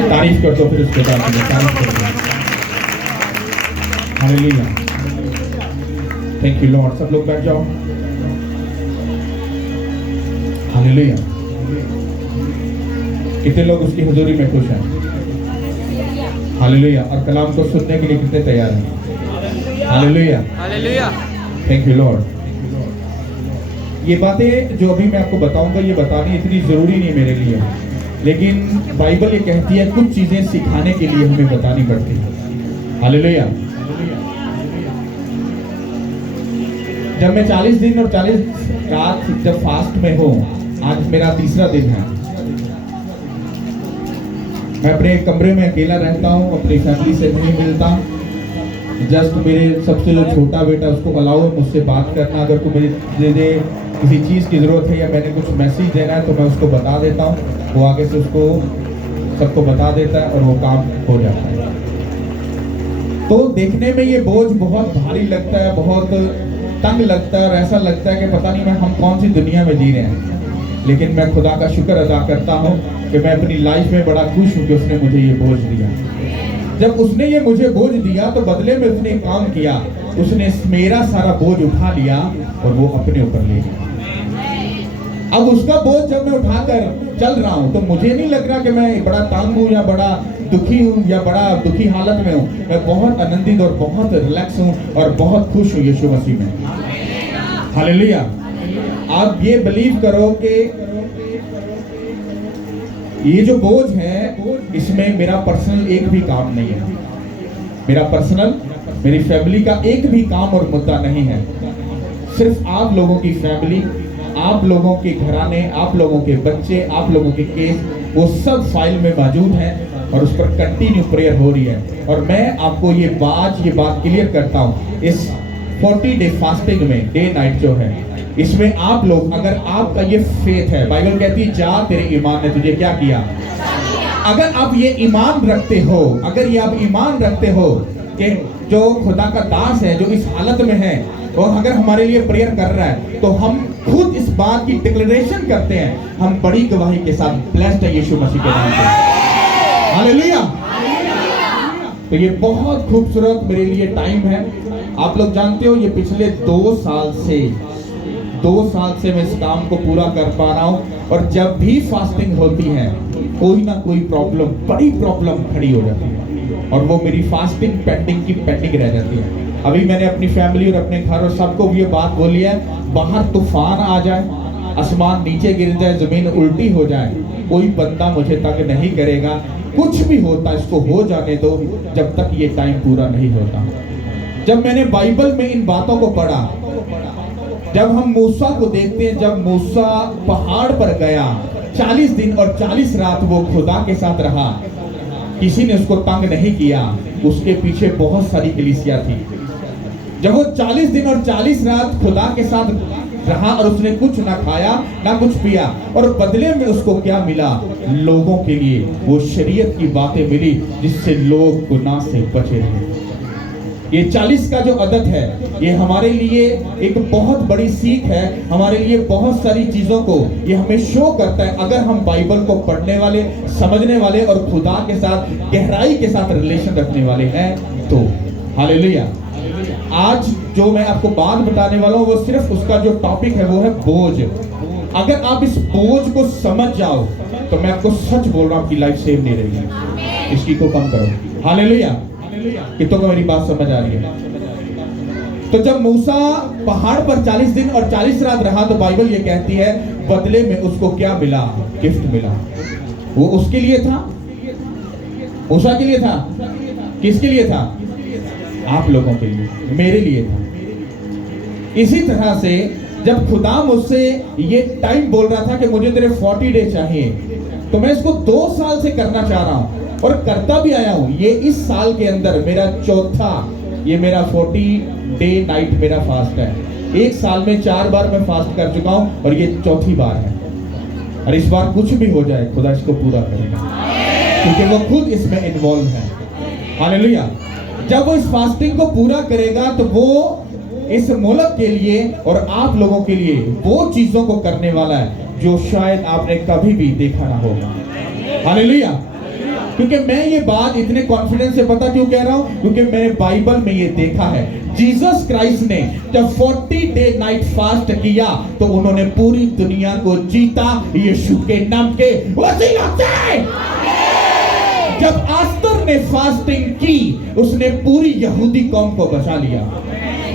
तारीफ कर दो फिर उसके बाद तारीफ कर दो। Hallelujah, thank you Lord. सब लोग बैठ जाओ। हालेलुया। कितने लोग उसकी हुजूरी में खुश हैं? हालेलुया। और कलाम को सुनने के लिए कितने तैयार हैं? Hallelujah, hallelujah. Thank you Lord. ये बातें जो अभी मैं आपको बताऊंगा, ये बतानी इतनी जरूरी नहीं मेरे लिए, लेकिन बाइबल ये कहती है कुछ चीजें सिखाने के लिए हमें बतानी पड़ती है। हालेलुया। जब मैं 40 दिन और 40 रात जब फास्ट में हूँ, आज मेरा तीसरा दिन है, मैं अपने कमरे में अकेला रहता हूँ, अपनी फैमिली से नहीं मिलता। जस्ट मेरे सबसे जो छोटा बेटा, उसको अलाउ है मुझसे बात करना। अगर कोई मुझे किसी चीज़ की ज़रूरत है या मैंने कुछ मैसेज देना है तो मैं उसको बता देता हूँ, वो आगे से उसको सबको बता देता है और वो काम हो जाता है। तो देखने में ये बोझ बहुत भारी लगता है, बहुत तंग लगता है और ऐसा लगता है कि पता नहीं हम कौन सी दुनिया में जी रहे हैं। लेकिन मैं खुदा का शुक्र अदा करता हूँ कि मैं अपनी लाइफ में बड़ा खुश हूँ कि उसने मुझे ये बोझ दिया। जब उसने ये मुझे बोझ दिया तो बदले में उसने काम किया, उसने मेरा सारा बोझ उठा लिया और वो अपने ऊपर ले गया। अब उसका बोझ जब मैं उठाकर चल रहा हूँ तो मुझे नहीं लग रहा कि मैं बड़ा तंग हूँ या बड़ा दुखी हूँ या बड़ा दुखी हालत में हूँ। मैं बहुत आनंदित और बहुत रिलैक्स हूँ और बहुत खुश हूँ यीशु मसीह में। हालेलुया। आप ये बिलीव करो कि ये जो बोझ है इसमें मेरा पर्सनल एक भी काम नहीं है। मेरा पर्सनल, मेरी फैमिली का एक भी काम और मुद्दा नहीं है। सिर्फ आप लोगों की फैमिली, आप लोगों के घराने, आप लोगों के बच्चे, आप लोगों के केस, वो सब फाइल में मौजूद हैं और उस पर कंटिन्यू प्रेयर हो रही है। और मैं आपको ये बात क्लियर करता हूँ, इस 40 डे फास्टिंग में डे नाइट जो है, इसमें आप लोग, अगर आपका ये फेथ है, बाइबल कहती है जा तेरे ईमान ने तुझे क्या किया। अगर आप ये ईमान रखते हो, अगर ये आप ईमान रखते हो कि जो खुदा का दास है, जो इस हालत में है, और अगर हमारे लिए प्रेयर कर रहा है, तो हम खुद इस बात की डिक्लेरेशन करते हैं, हम बड़ी गवाही के साथ ब्लेस्ड है यीशु मसीह के नाम से। हालेलुया। तो ये बहुत खूबसूरत मेरे लिए टाइम है। आप लोग जानते हो ये पिछले 2 साल से मैं इस काम को पूरा कर पा रहा हूँ। और जब भी फास्टिंग होती है कोई ना कोई प्रॉब्लम, बड़ी प्रॉब्लम खड़ी हो जाती है और वो मेरी फास्टिंग पेंडिंग रह जाती है। अभी मैंने अपनी फैमिली और अपने घर और सबको ये बात बोली है, बाहर तूफान आ जाए, आसमान नीचे गिर जाए, जमीन उल्टी हो जाए, कोई बंदा मुझे तंग नहीं करेगा। कुछ भी होता इसको हो जाने दो जब तक ये टाइम पूरा नहीं होता। जब मैंने बाइबल में इन बातों को पढ़ा, जब हम मूसा को देखते हैं, जब मूसा पहाड़ पर गया, 40 दिन और 40 रात वो खुदा के साथ रहा, किसी ने उसको तंग नहीं किया, उसके पीछे बहुत सारी कलीसिया थी। जब वो 40 दिन और 40 रात खुदा के साथ रहा और उसने कुछ ना खाया ना कुछ पिया, और बदले में उसको क्या मिला? लोगों के लिए वो शरीयत की बातें मिली जिससे लोग गुनाह से बचे रहे। ये 40 का जो अदद है, ये हमारे लिए एक बहुत बड़ी सीख है, हमारे लिए बहुत सारी चीजों को ये हमें शो करता है, अगर हम बाइबल को पढ़ने वाले, समझने वाले और खुदा के साथ गहराई के साथ रिलेशन रखने वाले हैं तो। हालेलुया। आज जो मैं आपको बात बताने वाला हूँ वो सिर्फ उसका जो टॉपिक है वो है बोझ। अगर आप इस बोझ को समझ जाओ तो मैं आपको सच बोल रहा हूँ, आपकी लाइफ सेव नहीं रहेगी। इसकी को कम करो। हालेलुया। कितनों को मेरी बात समझ आ रही है? तो जब मूसा पहाड़ पर 40 दिन और 40 रात रहा तो बाइबल ये कहती है बदले में उसको क्या मिला? गिफ्ट मिला। वो उसके लिए था, मूसा के लिए था, किसके लिए था? आप लोगों के लिए, मेरे लिए था। इसी तरह से जब खुदा मुझसे ये टाइम बोल रहा था कि मुझे तेरे 40 डे चाहिए, तो मैं इसको 2 साल से करना चाह रहा हूं और करता भी आया हूं। ये इस साल के अंदर मेरा चौथा, ये मेरा 40 डे नाइट मेरा फास्ट है। एक साल में 4 बार मैं फास्ट कर चुका हूं और ये चौथी बार है। और इस बार कुछ भी हो जाए खुदा इसको पूरा करेगा, क्योंकि वो खुद इसमें इन्वॉल्व है। हालेलुया। जब वो इस फास्टिंग को पूरा करेगा तो वो इस मुल्क के लिए और आप लोगों के लिए वो चीजों को करने वाला है जो शायद आपने कभी भी देखा ना होगा। हालेलुया। क्योंकि मैं ये बात इतने कॉन्फिडेंस से पता क्यों कह रहा हूं, क्योंकि मैंने बाइबल में ये देखा है। जीसस क्राइस्ट ने जब 40 डे नाइट फास्ट किया तो उन्होंने पूरी दुनिया को जीता यीशु के नाम के वसीला से। जब आस्तर ने फास्टिंग की उसने पूरी यहूदी कौम को बचा लिया।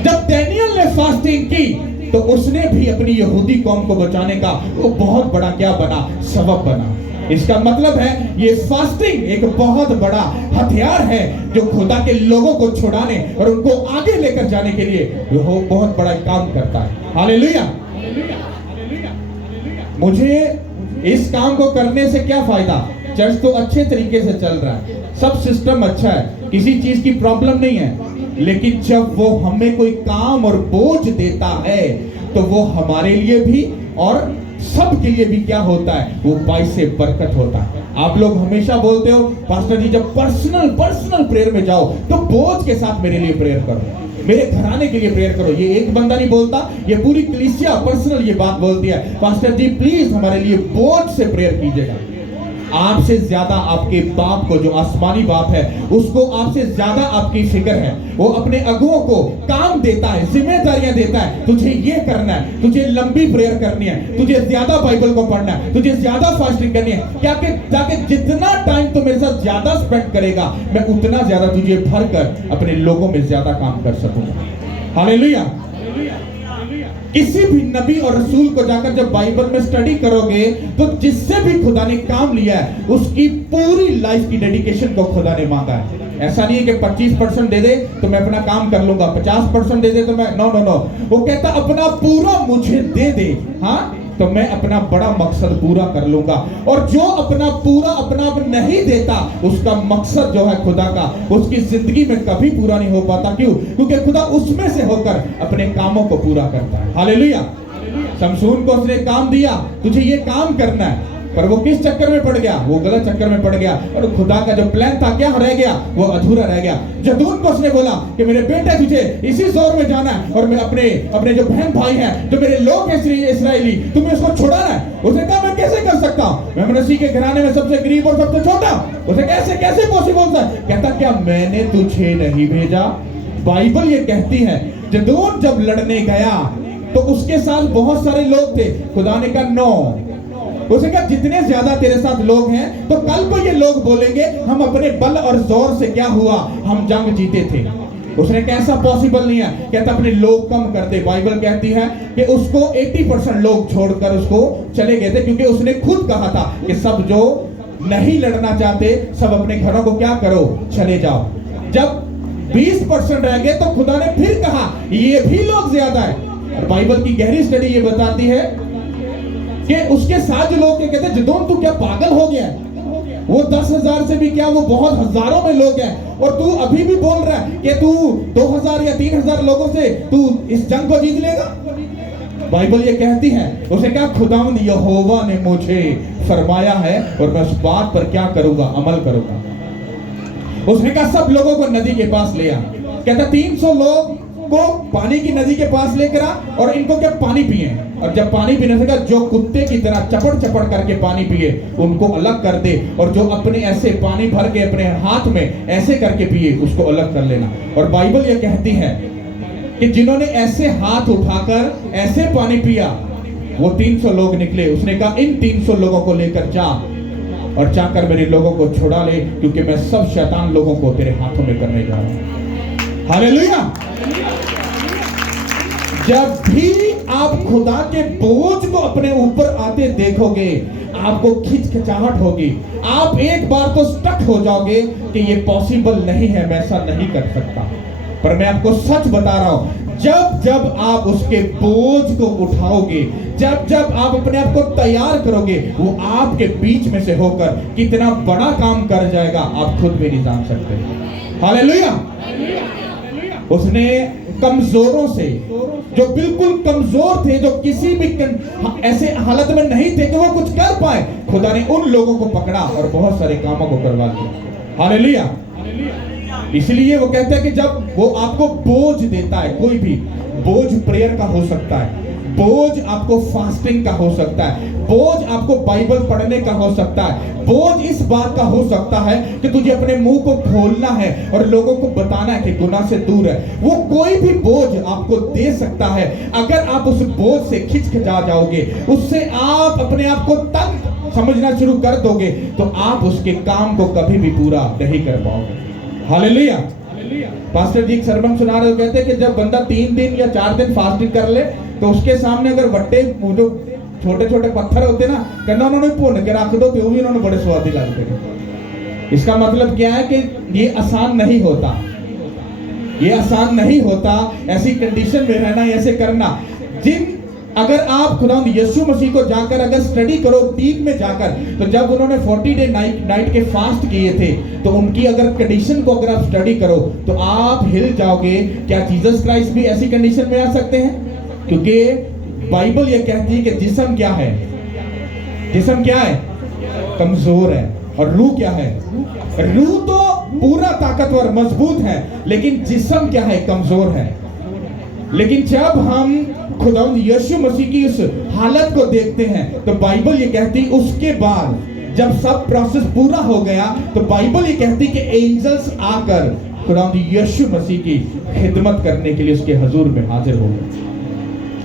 जब डैनियल ने फास्टिंग की तो उसने भी अपनी यहूदी कौम को बचाने का वो बहुत बड़ा क्या बना, सबब बना। इसका मतलब है ये फास्टिंग एक बहुत बड़ा हथियार है जो खुदा के लोगों को छुड़ाने और उनको आगे लेकर जाने के लिए वो बहुत बड़ा काम करता है। हालेलुया। मुझे इस काम को करने से क्या फायदा? चर्च तो अच्छे तरीके से चल रहा है, सब सिस्टम अच्छा है, किसी चीज की प्रॉब्लम नहीं है, लेकिन जब वो हमें कोई काम और बोझ देता है तो वो हमारे लिए भी और सब के लिए भी क्या होता है, वो बाइस से बरकत होता है। आप लोग हमेशा बोलते हो पास्टर जी जब पर्सनल प्रेयर में जाओ तो बोझ के साथ मेरे लिए प्रेयर करो, मेरे घराने के लिए प्रेयर करो। ये एक बंदा नहीं बोलता, ये पूरी कलीसिया पर्सनल ये बात बोलती है, पास्टर जी प्लीज हमारे लिए बोझ से प्रेयर कीजिएगा। आपसे ज्यादा आपके बाप को, जो आसमानी बाप है, उसको आपसे ज्यादा आपकी फिक्र है। वो अपने अगुओं को काम देता है, जिम्मेदारियां देता है, तुझे ये करना है, तुझे लंबी प्रेयर करनी है, तुझे ज्यादा बाइबल को पढ़ना है, तुझे ज्यादा फास्टिंग करनी है, क्या कि ताकि जितना टाइम तू मेरे साथ ज्यादा स्पेंड करेगा मैं उतना ज्यादा तुझे भर कर अपने लोगों में ज्यादा काम कर सकूंगा। हालेलुया। किसी भी नबी और रसूल को जाकर जब बाइबल में स्टडी करोगे तो जिससे भी खुदा ने काम लिया है उसकी पूरी लाइफ की डेडिकेशन को खुदा ने मांगा है। ऐसा नहीं है कि 25% दे दे तो मैं अपना काम कर लूंगा, 50% दे दे तो मैं नो। वो कहता अपना पूरा मुझे दे दे, हाँ तो मैं अपना बड़ा मकसद पूरा कर लूंगा। और जो अपना पूरा अपना आप नहीं देता उसका मकसद जो है खुदा का, उसकी जिंदगी में कभी पूरा नहीं हो पाता। क्यों? क्योंकि खुदा उसमें से होकर अपने कामों को पूरा करता है। हालेलुया। शमशून को उसने काम दिया, तुझे ये काम करना है, पर वो किस चक्कर में पड़ गया? वो गलत चक्कर में पड़ गया और खुदा का जो प्लान था क्या रह गया? वो अधूरा रह गया। जदून को उसने बोला कि मेरे बेटे तुझे इसी जोर में जाना है और मैं अपने जो बहन भाई हैं, जो मेरे लोग हैं इस्राएली, तुम्हें उसको छुड़ाना है। उसने कहा मैं कैसे कर सकता हूँ, मैं मसीह के घराने में सबसे गरीब और सबसे छोटा, उसे कैसे पॉसिबल था? कहता क्या मैंने तुझे नहीं भेजा? बाइबल ये कहती है जदून जब लड़ने गया तो उसके साथ बहुत सारे लोग थे। खुदा ने कहा नो, उसने कहा जितने ज्यादा तेरे साथ लोग हैं तो कल को ये लोग बोलेंगे हम अपने बल और जोर से क्या हुआ, हम जंग जीते थे। उसने कैसा पॉसिबल नहीं है, कहता अपने लोग कम कर दे। बाइबल कहती है कि उसको 80% लोग छोड़कर उसको चले गए थे, क्योंकि उसने खुद कहा था कि सब जो नहीं लड़ना चाहते सब अपने घरों को क्या करो, चले जाओ। जब 20% रह गए तो खुदा ने फिर कहा ये भी लोग ज्यादा है। और बाइबल की गहरी स्टडी ये बताती है कि उसके साथ जो लोग कहते हैं जदोन तू क्या पागल हो गया है, वो 10,000 से भी क्या वो बहुत हजारों में लोग हैं और तू अभी भी बोल रहा है कि तू 2,000 या 3,000 लोगों से तू इस जंग को जीत लेगा। बाइबल ये कहती है, उसे क्या खुदावंद यहोवा ने मुझे फरमाया है और मैं उस बात पर क्या करूंगा, अमल करूंगा। उसने कहा सब लोगों को नदी के पास ले आ। कहता 300 लोग को पानी की नदी के पास लेकर आ और इनको क्या पानी पिए, और जब पानी पीने से जो कुत्ते की तरह चपड़ करके पानी पिए उनको अलग कर दे, और जो अपने ऐसे पानी भर के अपने हाथ में ऐसे करके पिए उसको अलग कर लेना। और बाइबल ये कहती है कि जिन्होंने ऐसे हाथ उठाकर ऐसे पानी पिया वो 300 लोग निकले। उसने कहा इन 300 लोगों को लेकर जा और जाकर मेरे लोगों को छुड़ा ले, क्योंकि मैं सब शैतान लोगों को तेरे हाथों में करने जा रहा हूं। हालेलुया। जब भी आप खुदा के बोझ को अपने ऊपर आते देखोगे आपको खिचखिचाहट होगी, आप एक बार तो स्टक हो जाओगे कि ये पॉसिबल नहीं है, मैं ऐसा नहीं कर सकता। पर मैं आपको सच बता रहा हूं, जब आप उसके बोझ को उठाओगे, जब आप अपने आप को तैयार करोगे, वो आपके बीच में से होकर कितना बड़ा काम कर जाएगा आप खुद भी नहीं जान सकते। हालेलुया। उसने कमजोरों से, जो बिल्कुल कमजोर थे, जो किसी भी ऐसे हालत में नहीं थे कि वो कुछ कर पाए, खुदा ने उन लोगों को पकड़ा और बहुत सारे कामों को करवा दिया। हालेलुया। इसलिए वो कहते हैं कि जब वो आपको बोझ देता है, कोई भी बोझ प्रेयर का हो सकता है, बोझ आपको फास्टिंग का हो सकता है, बोझ आपको बाइबल पढ़ने का हो सकता है, बोझ इस बात का हो सकता है कि तुझे अपने मुंह को खोलना है और लोगों को बताना है कि गुनाह से दूर है। वो कोई भी बोझ आपको दे सकता है। अगर आप उस बोझ से खिंचा जाओगे, उससे आप अपने आप को तंग समझना शुरू कर दोगे, तो आप उसके काम को कभी भी पूरा नहीं कर पाओगे। हालेलुया। पास्टर जी एक सरमन सुना रहे, कहते हैं कि जब बंदा 3 दिन या 4 दिन फास्टिंग कर ले तो उसके सामने अगर वट्टे जो छोटे छोटे पत्थर होते ना, कहना उन्होंने भुन के रख दो तो भी उन्होंने बड़े स्वादी लगते हैं। इसका मतलब क्या है कि ये आसान नहीं होता, ये आसान नहीं होता ऐसी कंडीशन में रहना, ऐसे करना। अगर आप खुदा यीशु मसीह को जाकर अगर स्टडी करो डीप में जाकर, तो जब उन्होंने 40 डे नाइट के फास्ट किए थे, तो उनकी अगर कंडीशन को अगर आप स्टडी करो तो आप हिल जाओगे। क्या जीसस क्राइस्ट भी ऐसी कंडीशन में आ सकते हैं? क्योंकि बाइबल ये कहती है कि जिस्म क्या है, जिस्म क्या है? कमजोर है। और रूह क्या है? रूह तो पूरा ताकतवर मजबूत है, लेकिन जिस्म क्या है? कमजोर है। लेकिन जब हम खुदावंद यीशु मसीह की इस हालत को देखते हैं, तो बाइबल ये कहती उसके बाद जब सब प्रोसेस पूरा हो गया, तो बाइबल ये कहती कि एंजल्स आकर खुदावंद यीशु मसीह की खिदमत करने के लिए उसके हुजूर में हाजिर हो गए।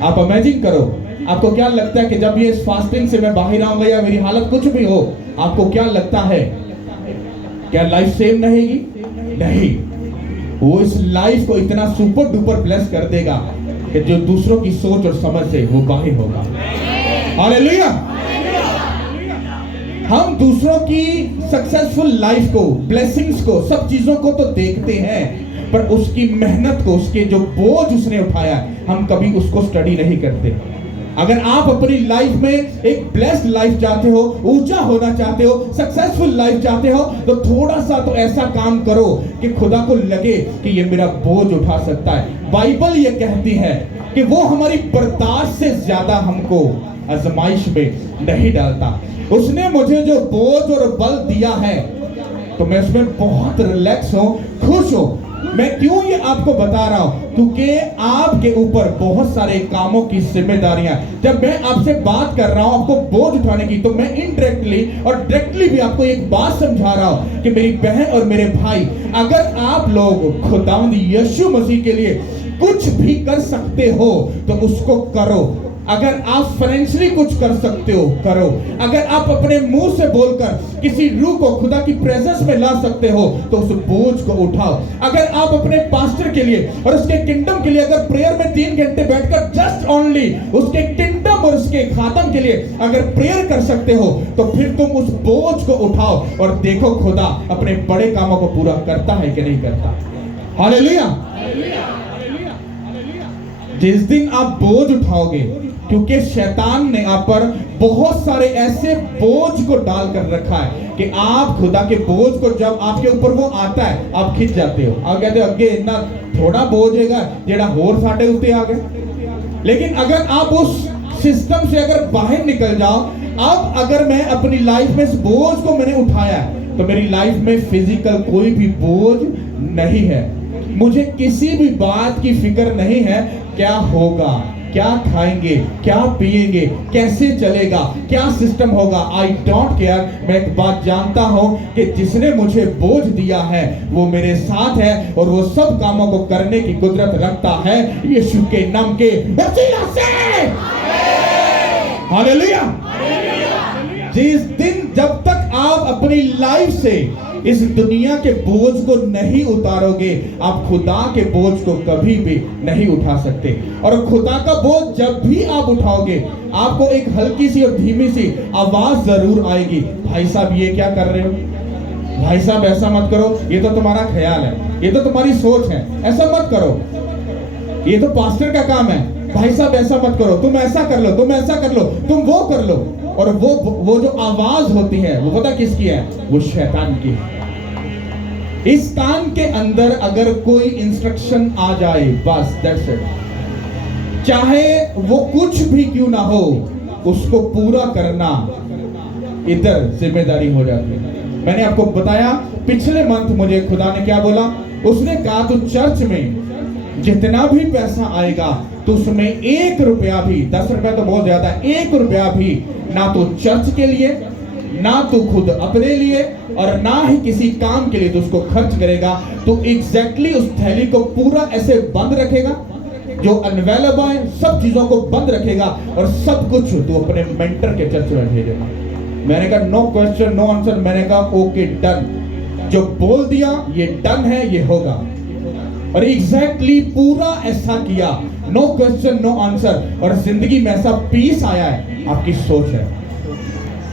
आप इमेजिन करो, आपको क्या लगता है कि जब ये इस फास्टिंग से मैं बाहर आऊंगा या मेरी हालत कुछ भी हो, आपको क्या लगता है? क्या लाइफ सेम रहेगी? नहीं, वो इस लाइफ को इतना सुपर डुपर ब्लेस कर देगा कि जो दूसरों की सोच और समझ से वो बाहर होगा। हालेलुया। हम दूसरों की सक्सेसफुल लाइफ को, ब्लेसिंग्स को, सब चीजों को तो देखते हैं, पर उसकी मेहनत को, उसके जो बोझ उसने उठाया, हम कभी उसको स्टडी नहीं करते। अगर आप अपनी लाइफ में एक ब्लेस्ड लाइफ चाहते हो, ऊंचा होना चाहते हो, सक्सेसफुल लाइफ चाहते हो, तो थोड़ा सा तो ऐसा काम करो कि खुदा को लगे कि ये मेरा बोझ उठा सकता है। बाइबल ये कहती है कि वो हमारी बर्दाश्त से ज्यादा हमको आजमाइश में नहीं डालता। उसने मुझे जो बोझ और बल दिया है, तो मैं उसमें बहुत रिलैक्स हूं, खुश हूं। मैं क्यों ये आपको बता रहा हूं? क्योंकि आपके ऊपर बहुत सारे कामों की जिम्मेदारियां। जब मैं आपसे बात कर रहा हूं आपको बोझ उठाने की, तो मैं इनडायरेक्टली और डायरेक्टली भी आपको एक बात समझा रहा हूं कि मेरी बहन और मेरे भाई, अगर आप लोग खुदावंद यीशु मसीह के लिए कुछ भी कर सकते हो तो उसको करो। अगर आप फाइनेंशियली कुछ कर सकते हो, करो। अगर आप अपने मुंह से बोलकर किसी रूह को खुदा की प्रेजेंस में ला सकते हो, तो उस बोझ को उठाओ। अगर आप अपने पास्टर के लिए और उसके किंगडम के लिए अगर प्रेयर में 3 घंटे बैठकर जस्ट ओनली उसके किंगडम और उसके खातम के लिए अगर प्रेयर कर सकते हो, तो फिर तुम उस बोझ को उठाओ और देखो खुदा अपने बड़े कामों को पूरा करता है कि नहीं करता। हालेलुया। जिस दिन आप बोझ उठाओगे, क्योंकि शैतान ने आप पर बहुत सारे ऐसे बोझ को डाल कर रखा है कि आप खुदा के बोझ को जब आपके ऊपर वो आता है, आप खिंच जाते हो। आप कहते हो अगे इतना थोड़ा बोझ हैगा जेड़ा होर साडे उत्ते आ गया। लेकिन अगर आप उस सिस्टम से अगर बाहर निकल जाओ, अब अगर मैं अपनी लाइफ में इस बोझ को मैंने उठाया, तो मेरी लाइफ में फिजिकल कोई भी बोझ नहीं है। मुझे किसी भी बात की फिक्र नहीं है, क्या होगा, क्या खाएंगे, क्या पिएंगे, कैसे चलेगा, क्या सिस्टम होगा, आई डोंट केयर। मैं एक बात जानता हूं कि जिसने मुझे बोझ दिया है वो मेरे साथ है और वो सब कामों को करने की कुदरत रखता है यीशु के नाम के वसीला से। हालेलुया। जिस दिन जब तक आप अपनी लाइफ से इस दुनिया के बोझ को नहीं उतारोगे, आप खुदा के बोझ को कभी भी नहीं उठा सकते। और खुदा का बोझ जब भी आप उठाओगे, आपको एक हल्की सी और धीमी सी आवाज जरूर आएगी, भाई साहब ये क्या कर रहे हो, भाई साहब ऐसा मत करो, ये तो तुम्हारा ख्याल है, ये तो तुम्हारी सोच है, ऐसा मत करो, ये तो पास्टर का काम है, भाई साहब ऐसा मत करो, तुम ऐसा कर लो, तुम ऐसा कर लो, तुम वो कर लो। और वो जो आवाज होती है वो पता किसकी है? वो शैतान की है। इस कान के अंदर अगर कोई इंस्ट्रक्शन आ जाए, बस दैट्स इट। चाहे वो कुछ भी क्यों ना हो, उसको पूरा करना इधर जिम्मेदारी हो जाती है। मैंने आपको बताया पिछले मंथ मुझे खुदा ने क्या बोला, उसने कहा तू चर्च में जितना भी पैसा आएगा तो उसमें 1 रुपया भी, 10 रुपया तो बहुत ज्यादा, 1 रुपया भी ना तो चर्च के लिए, ना तो खुद अपने लिए, और ना ही किसी काम के लिए तो उसको खर्च करेगा, तो एग्जैक्टली उस थैली को पूरा ऐसे बंद रखेगा, जो अनवेलेबल है सब चीजों को बंद रखेगा, और सब कुछ तो अपने मेंटर के चर्च में भेजेगा। मैंने कहा नो क्वेश्चन नो आंसर, मैंने कहा ओके डन, जो बोल दिया ये डन है, ये होगा। और एग्जैक्टली पूरा ऐसा किया, नो क्वेश्चन नो आंसर, और जिंदगी में ऐसा पीस आया है, आपकी सोच है।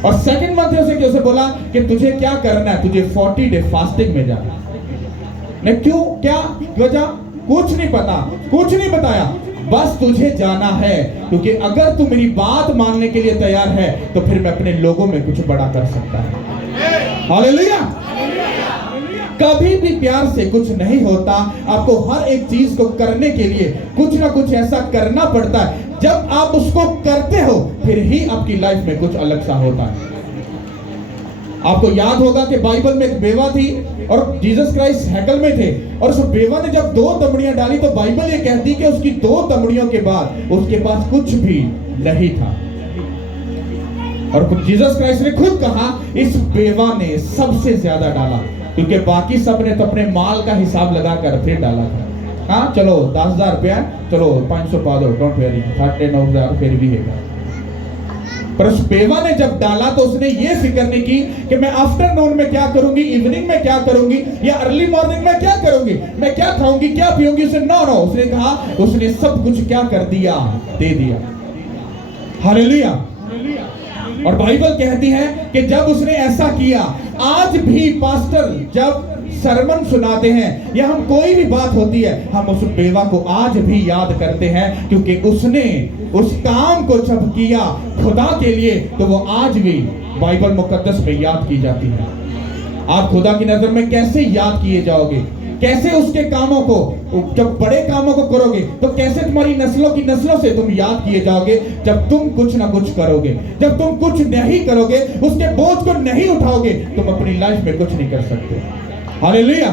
और सेकंड मंथ से कैसे बोला कि तुझे क्या करना है, तुझे 40 डे फास्टिंग में जाना। ने क्यों, क्या वजह, कुछ नहीं पता, कुछ नहीं बताया, बस तुझे जाना है, क्योंकि अगर तू मेरी बात मानने के लिए तैयार है तो फिर मैं अपने लोगों में कुछ बड़ा कर सकता हूं। हालेलुया। कभी भी प्यार से कुछ नहीं होता, आपको हर एक चीज को करने के लिए कुछ ना कुछ ऐसा करना पड़ता है, जब आप उसको करते हो फिर ही आपकी लाइफ में कुछ अलग सा होता है। आपको याद होगा कि बाइबल में एक बेवा थी और जीसस क्राइस्ट हैकल में थे, और उस बेवा ने जब 2 तमड़ियां डाली तो बाइबल ये कहती कि उसकी 2 तमड़ियों के बाद उसके पास कुछ भी नहीं था। और जीसस क्राइस्ट ने खुद कहा इस बेवा ने सबसे ज्यादा डाला, क्योंकि बाकी सब ने तो अपने माल का हिसाब लगाकर फिर डाला था। हाँ चलो 10,000 रुपया, चलो 500 पा दो, डोंट वेरी, 9,000 फिर भी है। पर उस बेवा ने जब डाला तो उसने ये फिक्र नहीं की कि मैं आफ्टरनून में क्या करूंगी, इवनिंग में क्या करूंगी, या अर्ली मॉर्निंग में क्या करूंगी, मैं क्या खाऊंगी, क्या पीऊंगी। उसने नो, उसने कहा, उसने सब कुछ क्या कर दिया, दे दिया। हालेलुया। और बाइबल कहती है कि जब उसने ऐसा किया, आज भी पास्टर जब सरमन सुनाते हैं या हम कोई भी बात होती है, हम उस बेवा को आज भी याद करते हैं, क्योंकि उसने उस काम को जब किया खुदा के लिए, तो वो आज भी बाइबल मुकद्दस में याद की जाती है। आप खुदा की नजर में कैसे याद किए जाओगे, कैसे उसके कामों को, जब बड़े कामों को करोगे तो कैसे तुम्हारी नस्लों की नस्लों से तुम याद किए जाओगे, जब तुम कुछ ना कुछ करोगे। जब तुम कुछ नहीं करोगे, उसके बोझ को नहीं उठाओगे, तुम अपनी लाइफ में कुछ नहीं कर सकते। हालेलुया।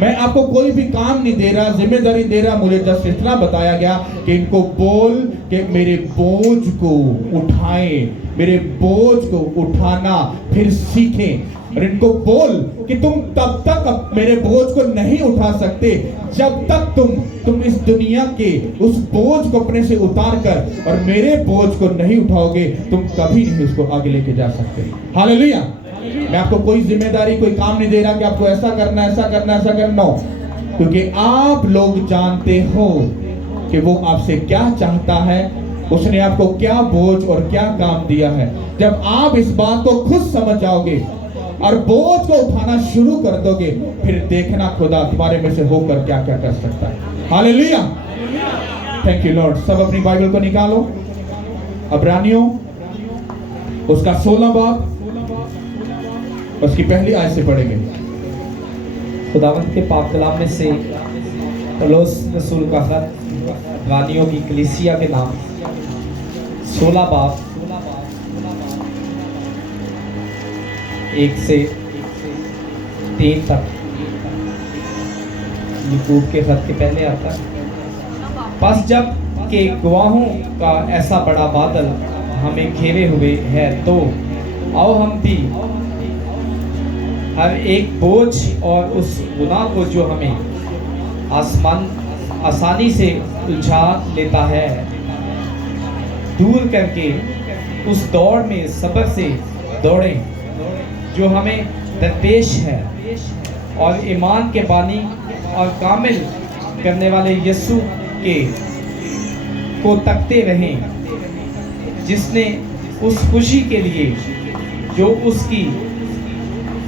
मैं आपको कोई भी काम नहीं दे रहा, जिम्मेदारी दे रहा, मुझे जस्ट इतना बताया गया कि इनको बोल कि मेरे बोझ को उठाएं, मेरे बोझ को उठाना फिर सीखें। और इनको बोल कि तुम तब तक मेरे बोझ को नहीं उठा सकते जब तक तुम इस दुनिया के उस बोझ को अपने से उतार कर और मेरे बोझ को नहीं उठाओगे, तुम कभी नहीं उसको आगे लेके जा सकते। हालेलुया। मैं आपको कोई जिम्मेदारी, कोई काम नहीं दे रहा कि आपको ऐसा करना, ऐसा करना, ऐसा करना, क्योंकि आप लोग जानते हो कि वो आपसे क्या चाहता है, उसने आपको क्या बोझ और क्या काम दिया है। जब आप इस बात को खुद समझ जाओगे और बोझ को उठाना शुरू कर दोगे, फिर देखना खुदा तुम्हारे में से होकर क्या क्या कर सकता है। हालेलुया। Thank you Lord. सब अपनी बाइबल को निकालो, इब्रानियों उसका 16 बाब उसकी पहली आयत से पढ़ेंगे। खुदावंत के पाक कलाम में से पौलुस रसूल का खत इब्रानियों की कलीसिया के नाम 16 बाब 1 से 3 तक याकूब के खत के पहले आता है। बस जब के गवाहों का ऐसा बड़ा बादल हमें घेरे हुए है, तो आओ हम भी हर एक बोझ और उस गुनाह को जो हमें आसानी से उलझा लेता है, दूर करके उस दौड़ में सब्र से दौड़ें जो हमें दरपेश है, और ईमान के बानी और कामिल करने वाले यीशु के को तकते रहें, जिसने उस खुशी के लिए जो उसकी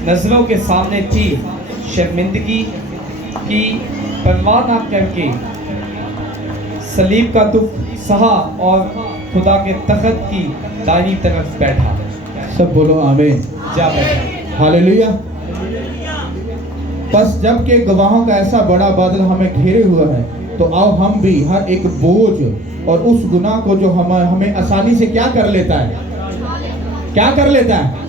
नजरों के सामने थी शर्मिंदगी की परवाह न करके सलीब का दुख सहा और खुदा के तख्त की दाहिनी तरफ बैठा। सब बोलो आमीन। जा बैठा। हालेलुया। बस जब के गवाहों का ऐसा बड़ा बादल हमें घेरे हुआ है, तो आओ हम भी हर एक बोझ और उस गुनाह को जो हमें आसानी से क्या कर लेता है, क्या कर लेता है,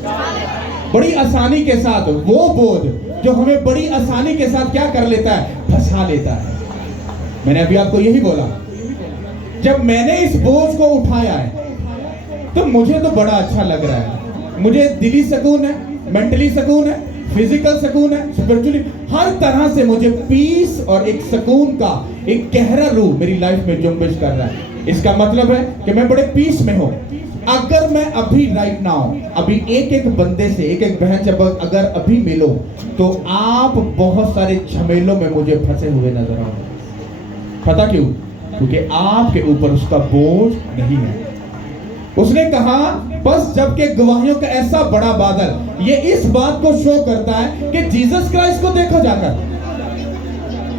बड़ी आसानी के साथ, वो बोझ जो हमें बड़ी आसानी के साथ क्या कर लेता है, फंसा लेता है। मैंने अभी आपको यही बोला जब मैंने इस बोझ को उठाया है तो मुझे तो बड़ा अच्छा लग रहा है। मुझे दिली सुकून है, मेंटली सुकून है, फिजिकल सुकून है, स्पिरिचुअली हर तरह से मुझे पीस और एक सुकून का एक गहरा रूह मेरी लाइफ में जुम्बिश कर रहा है। इसका मतलब है कि मैं बड़े पीस में हूं। अगर मैं अभी राइट नाउ अभी एक एक बंदे से, एक एक बहन जब अगर अभी मिलो तो आप बहुत सारे झमेलों में मुझे फंसे हुए नजर आओगे। पता क्यों? क्योंकि आपके ऊपर उसका बोझ नहीं है। उसने कहा बस जबकि गवाहियों का ऐसा बड़ा बादल, ये इस बात को शो करता है कि जीसस क्राइस्ट को देखो जाकर,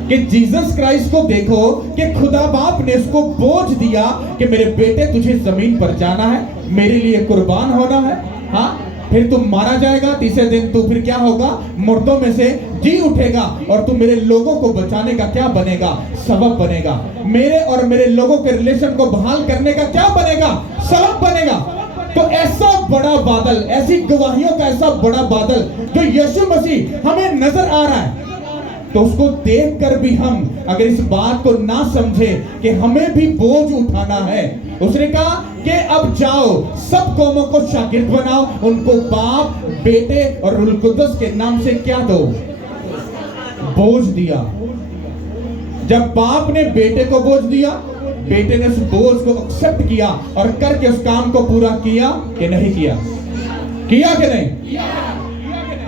कि जीसस क्राइस्ट को देखो कि खुदा बाप ने उसको बोझ दिया कि मेरे बेटे तुझे जमीन पर जाना है, मेरे लिए कुर्बान होना है। हाँ, फिर तू मारा जाएगा, तीसरे दिन तू फिर क्या होगा? मुर्दों में से जी उठेगा और तू मेरे लोगों को बचाने का क्या बनेगा? सबब बनेगा। मेरे और मेरे लोगों के रिलेशन को बहाल करने का क्या बनेगा? सबब बनेगा। तो ऐसा बड़ा बादल, ऐसी गवाहियों का ऐसा बड़ा बादल जो यीशु मसीह हमें नजर आ रहा है, तो उसको देखकर भी हम अगर इस बात को ना समझे कि हमें भी बोझ उठाना है, उसने कहा कि अब जाओ सब कौमों को शागिर्द बनाओ, उनको बाप, बेटे और रूह कुद्दुस के नाम से क्या दो? बोझ दिया। जब बाप ने बेटे को बोझ दिया, बेटे ने उस बोझ को एक्सेप्ट किया और करके उस काम को पूरा किया कि नहीं किया? किया कि नहीं?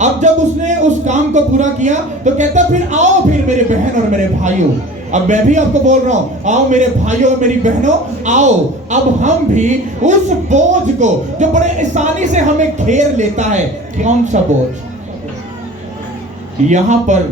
अब जब उसने उस काम को पूरा किया तो कहता फिर आओ फिर मेरे बहन और मेरे भाइयों, अब मैं भी आपको बोल रहा हूं, आओ मेरे भाइयों और मेरी बहनों, आओ अब हम भी उस बोझ को जो बड़े आसानी से हमें घेर लेता है। कौन सा बोझ? यहां पर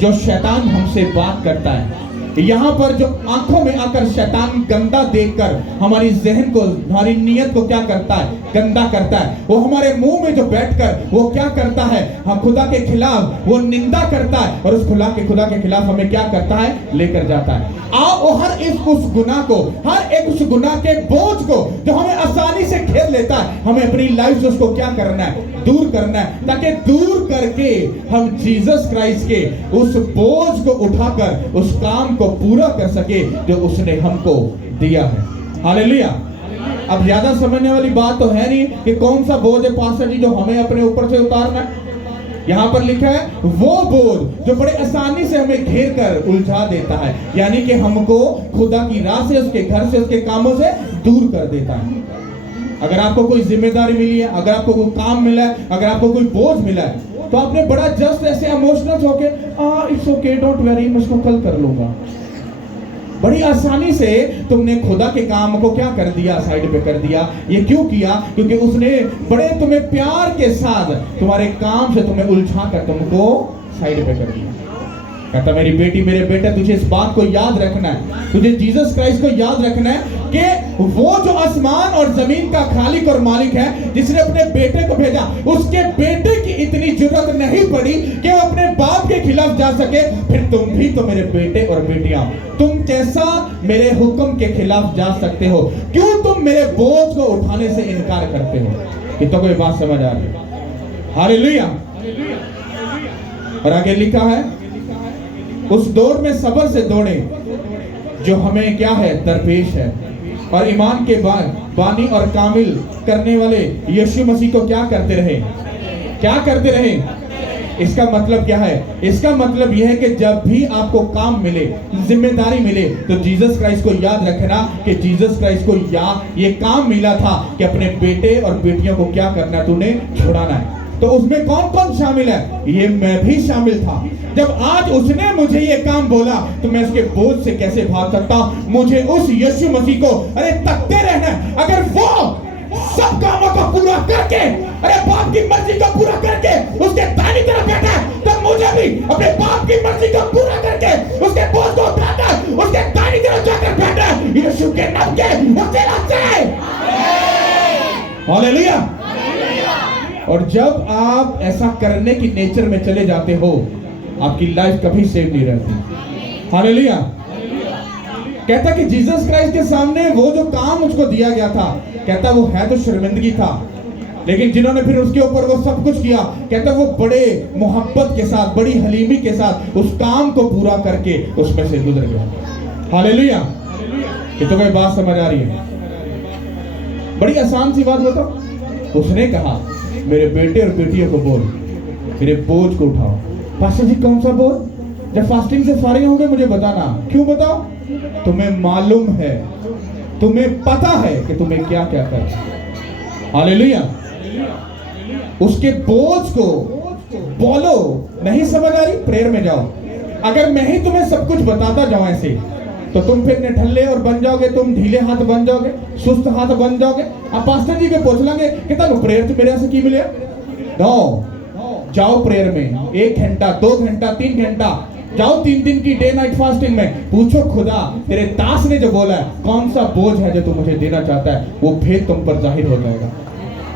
जो शैतान हमसे बात करता है, यहां पर जो आंखों में आकर शैतान गंदा देखकर हमारी जहन को, हमारी नीयत को क्या करता है? गंदा करता है। वो हमारे मुंह में जो बैठकर वो क्या करता है? हम खुदा के खिलाफ वो निंदा करता है और उस खुदा के खिलाफ हमें क्या करता है? लेकर जाता है। आओ हर एक उस गुनाह को, हर एक उस गुनाह के बोझ को जो हमें आसानी से घेर लेता है, हमें अपनी लाइफ से उसको क्या करना है? दूर करना है, ताकि दूर करके हम जीसस क्राइस्ट के उस बोझ को उठाकर उस काम को पूरा कर सके जो उसने हमको दिया है। हालेलुया। अब ज्यादा समझने वाली बात तो है नहीं कि कौन सा बोझ है पास्टर जी जो हमें अपने ऊपर से उतारना है। यहां पर लिखा है वो बोझ जो बड़े आसानी से हमें घेर कर उलझा देता है, यानी कि हमको खुदा की राह से, उसके घर से, उसके कामों से दूर कर देता है। अगर आपको कोई जिम्मेदारी मिली है, अगर आपको कोई काम मिला है, अगर आपको कोई बोझ मिला है, तो आपने बड़ा जस्ट ऐसे इमोशनल होके इट्स ओके, डोंट वरी, मैं इसको कल कर लूंगा। बड़ी आसानी से तुमने खुदा के काम को क्या कर दिया? साइड पे कर दिया। ये क्यों किया? क्योंकि उसने बड़े तुम्हें प्यार के साथ तुम्हारे काम से तुम्हें उलझा कर तुमको साइड पे कर दिया। कहता मेरी बेटी, मेरे बेटे, तुझे इस बात को याद रखना है, तुझे जीसस क्राइस्ट को याद रखना है कि वो जो आसमान और जमीन का खालिक और मालिक है, जिसने अपने बेटे को भेजा, उसके बेटे की इतनी जरूरत नहीं पड़ी कि वो अपने बाप के खिलाफ जा सके। फिर तुम भी तो मेरे बेटे और बेटियां, तुम कैसा मेरे हुक्म के खिलाफ जा सकते हो? क्यों तुम मेरे बोझ को उठाने से इनकार करते हो? कि तो कोई बात समझ आ रही है? हालेलुया। और आगे लिखा है उस दौड़ में सब्र से दौड़े जो हमें क्या है? दरपेश है, और ईमान के बानी और कामिल करने वाले यीशु मसीह को क्या करते रहे? क्या करते रहे? इसका मतलब क्या है? इसका मतलब यह है कि जब भी आपको काम मिले, जिम्मेदारी मिले, तो जीसस क्राइस्ट को याद रखना कि जीसस क्राइस्ट को ये काम मिला था कि अपने बेटे और बेटियों को क्या करना? तूने छुड़ाना है। तो उसमें कौन कौन शामिल है? ये मैं भी शामिल था। जब आज उसने मुझे ये काम बोला तो मैं उसके बोझ से कैसे भाग सकता हूं? मुझे उस यीशु मसीह को तकते रहना है। अगर वो सब कामों को पूरा करके, बाप की मर्जी को पूरा करके उसके दाहिनी तरफ बैठा है, तो मुझे भी अपने बाप की मर्जी को पूरा करके उसके बोझ को उठाकर उसके दाहिनी तरफ जाकर बैठा है, यीशु के नाम के वसीला से। हालेलुया। और जब आप ऐसा करने की नेचर में चले जाते हो, आपकी लाइफ कभी सेव नहीं रहती। हालेलुया। कहता कि जीसस क्राइस्ट के सामने वो जो काम उसको दिया गया था, कहता वो है तो शर्मिंदगी था, लेकिन जिन्होंने फिर उसके ऊपर वो सब कुछ किया, कहता वो बड़े मोहब्बत के साथ, बड़ी हलीमी के साथ उस काम को पूरा करके उसमें से गुजर गया। हालेलुया। कि तुम्हें बात समझ आ रही है? बड़ी आसान सी बात बताओ। उसने कहा मेरे बेटे और बेटियों को बोल, मेरे बोझ को उठाओ। पास्टर जी कौन सा बोझ? जब फास्टिंग से फारिग होंगे मुझे बताना। क्यों बताओ? तुम्हें मालूम है, तुम्हें पता है कि तुम्हें क्या क्या करना है। हालेलुया। उसके बोझ को बोलो। नहीं समझ आ रही? प्रेयर में जाओ। अगर मैं ही तुम्हें सब कुछ बताता जाऊं ऐसे, तो तुम फिर निठल्ले और बन जाओगे, तुम ढीले हाथ बन जाओगे, सुस्त हाथ बन जाओगे। अब पास्टर जी को पूछ लेंगे कि तब प्रेयर तो मेरे से की मिले। नो, जाओ प्रेयर में 1 घंटा 2 घंटा 3 घंटा जाओ, 3 दिन की डे नाइट फास्टिंग में पूछो खुदा तेरे दास ने जो बोला है कौन सा बोझ है जो तू मुझे देना चाहता है, वो भेद तुम पर जाहिर हो जाएगा।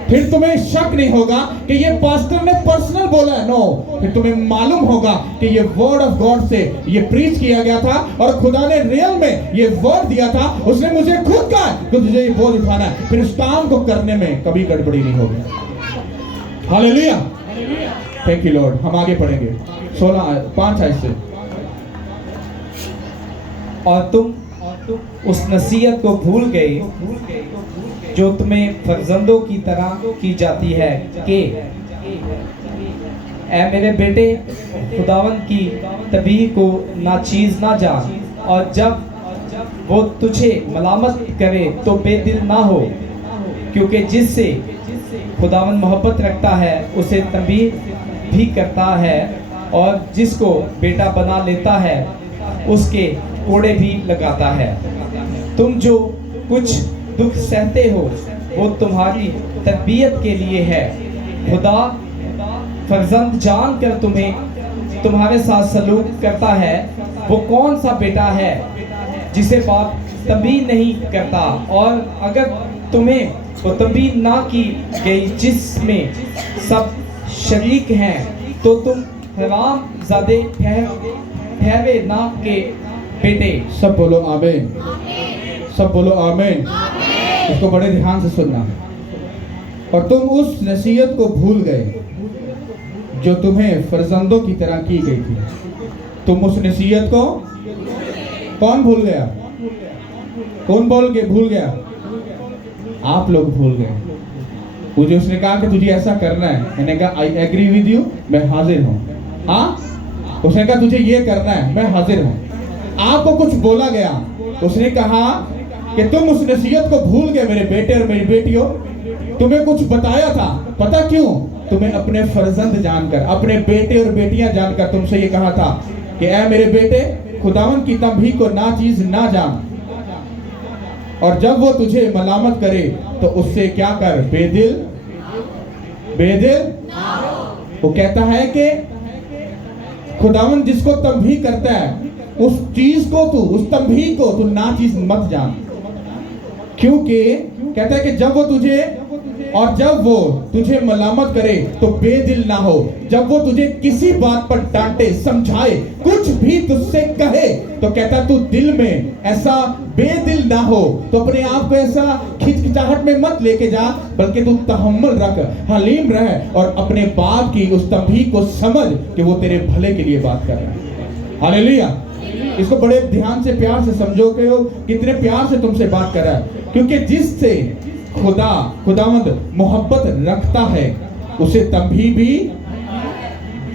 फिर तुम्हें शक नहीं होगा कि ये पास्टर ने पर्सनल बोला है। नो, फिर तुम्हें मालूम होगा कि ये वर्ड ऑफ गॉड से ये प्रीच किया गया था और खुदा ने रियल में ये वर्ड दिया था। उसने मुझे खुद कहा कि तुझे ये बोझ उठाना है। फिर उस काम को करने में कभी गड़बड़ी नहीं होगी। Hallelujah, thank you Lord. हम आगे पढ़ेंगे 5 आयत से। और तुम उस नसीहत को भूल गए जो तुम्हें फर्जंदों की तरह की जाती है कि ऐ मेरे बेटे खुदावन की तबीह को नाचीज ना जान, और जब वो तुझे मलामत करे तो बेदिल ना हो, क्योंकि जिससे खुदावन मोहब्बत रखता है उसे तंबीह भी करता है, और जिसको बेटा बना लेता है उसके कोड़े भी लगाता है। तुम जो कुछ दुख सहते हो वो तुम्हारी तरबियत के लिए है। खुदा फर्जंद जानकर तुम्हें तुम्हारे साथ सलूक करता है। वो कौन सा बेटा है जिसे बाप तंबीह नहीं करता, और अगर तुम्हें वो तंबीह ना की गई जिसमें सब शरीक हैं, तो तुम हराम ज़ादे ठहरे ना के बेटे। सब बोलो आमीन, सब बोलो आमीन। इसको बड़े ध्यान से सुनना। और तुम उस नसीहत को भूल गए जो तुम्हें फर्जंदों की तरह की गई थी। तुम उस नसीहत को कौन भूल गया? कौन बोल के भूल गया? आप लोग भूल गए। मुझे उसने कहा कि तुझे ऐसा करना है, मैंने कहा आई एग्री विद यू, मैं हाजिर हूँ। हाँ, उसने कहा तुझे ये करना है, मैं हाजिर हूँ। आपको कुछ बोला गया, उसने कहा कि तुम उस नसीहत को भूल गए मेरे बेटे और मेरी बेटियों। तुम्हें कुछ बताया था, पता क्यों? तुम्हें अपने फर्जंद जानकर, अपने बेटे और बेटियां जानकर तुमसे ये कहा था कि ऐ मेरे बेटे खुदावन की तंबीह को नाचीज ना जान, और जब वो तुझे मलामत करे तो उससे क्या कर? बेदिल। वो कहता है कि खुदावन जिसको तंबीह करता है उस चीज को तू, उस तंबीह को तू नाचीज मत जान, क्योंकि कहता है कि जब वो तुझे मलामत करे तो बेदिल ना हो। जब वो तुझे किसी बात पर डांटे, समझाए, कुछ भी तुझसे कहे, तो कहता तू दिल में ऐसा बेदिल ना हो। तो अपने आप को ऐसा खिचखिचाहट में मत लेके जा, बल्कि तू तहम्मुल रख, हलीम रह, और अपने बाप की उस तंबीह को समझ कि वो तेरे भले के लिए बात कर रहा है। हालेलुया। इसको बड़े ध्यान से प्यार से समझो कि वो कितने प्यार से तुमसे बात कर रहा है, क्योंकि जिससे खुदावंद मोहब्बत रखता है उसे तंबीह भी,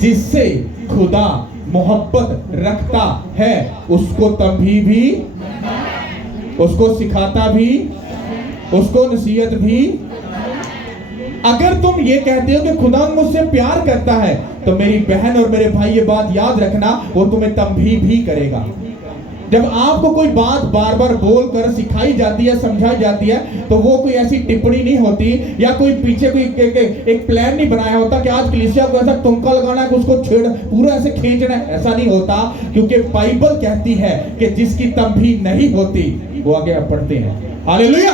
जिससे खुदा मोहब्बत रखता है उसको तंबीह भी, उसको सिखाता भी, उसको नसीहत भी। अगर तुम ये कहते हो कि खुदा मुझसे प्यार करता है, तो मेरी बहन और मेरे भाई ये बात याद रखना, वो तुम्हें तंबीह भी करेगा। जब आपको कोई बात बार बार बोल कर सिखाई जाती है, समझाई जाती है, तो वो कोई ऐसी टिप्पणी नहीं होती, या कोई पीछे कोई एक प्लान नहीं बनाया होता कि आज कलीसिया को ऐसा तुमका लगाना है कि उसको छेड़ पूरा ऐसे खींचना है। ऐसा नहीं होता, क्योंकि बाइबल कहती है कि जिसकी तंबीह नहीं होती वो आगे पढ़ते हैं। हालेलुया।